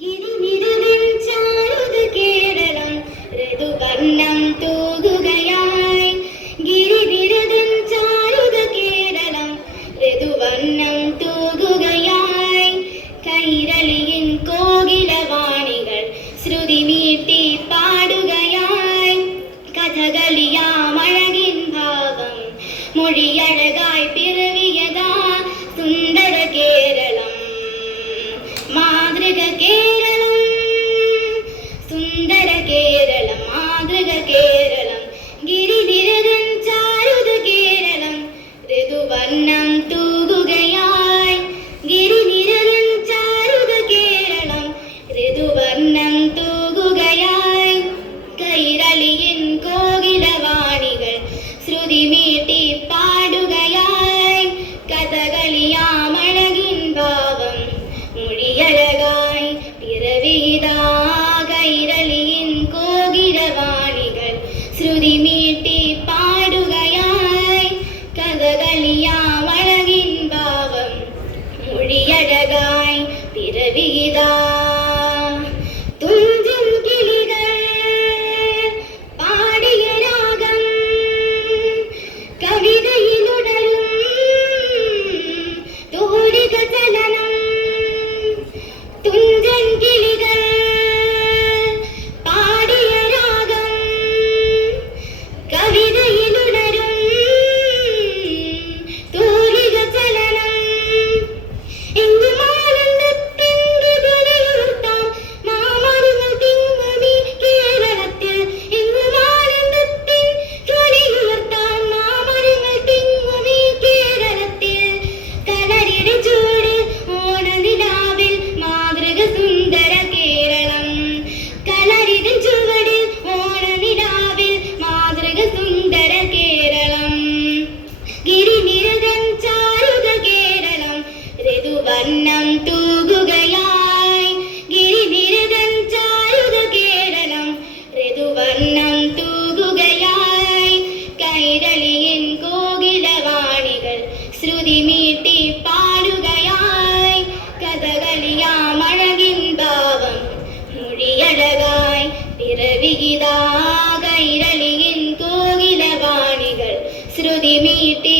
ഗിരിനിരവിൽ ചാരുത കേരളം ഋതുവർണ്ണം തൂകുകയായി. ഗിരിനിരവിൽ ചാരുത കേരളം ഋതുവർണ്ണം തൂകുകയായി. കൈരളിയിൻ കോകിലവാണികൾ ശ്രുതി മീട്ടി പാടുകയായി. കഥകളിയാമഴകിൻ ഭാവം മൊഴിയഴകായി പിറവിയതാ സുന്ദര കേരളം, മാതൃക കേരളം, സുന്ദര കേരളം, മാതൃക കേരളം. ഗിരിനിരതൻ ചാരുത കേരളം ഋതുവർണ്ണം തൂകുകയായി. ഗിരിനിരതൻ ചാരുത കേരളം ഋതുവർണ്ണം തൂകുകയായി. കൈരളിയിൻ കോകിലവാണികൾ ശ്രുതി മീട്ടി പാടുകയായി. കഥകളിയാമഴകിൻ ഭാവം മൊഴിയഴകായി പിറവിയിതാ. കൈരളിയിൻ കോകിലവാണികൾ ശ്രുതി മീട്ടി പാടുകയായി. കഥകളിയാമഴകിൻ ഭാവം മൊഴിയഴകായി പിറവിയിതാ. തുഞ്ചൻ കിളികൾ പാടിയ രാഗം കവിതയിലുടരും തോരിക ചലനം. തുഞ്ചൻ കിളികൾ പാടിയ രാഗം കവിതയിലുടരും തോരിക ചലനം. എങ്ങുമാനന്ദത്തിൻ്റെ ധ്വനിയുയർത്താം മാമരങ്ങൾ തിങ്ങുമീ കേരളത്തിൽ. എങ്ങുമാനന്ദത്തിൻ ധ്വനിയുയർത്താം മാമരങ്ങൾ തിങ്ങുമീ കേരളത്തിൽ. കലരിയുടെ ചൂട് ഓണനിലാവിൽ മാതൃക സുന്ദര കേരളം. കലരിതൻ ചുവടിൽ ഓണനിലാവിൽ മാതൃക സുന്ദര കേരളം. ഗിരിനിരതൻ ചാരുത കേരളം ഋതുവർണ്ണം തൂകുകയായി. ഗിരിനിരതൻ ചാരുത കേരളം ഋതുവർണ്ണം തൂകുകയായി. കൈരളിയിൻ കോകിലവാണികൾ ശ്രുതി മീട്ടി പാടുകയായി. കഥകളിയാമഴകിൻ ഭാവം മൊഴിയഴകായി പിറവിയിതാ. കൈരളിയിൻ കോകിലവാണികൾ ശ്രുതി മീട്ടി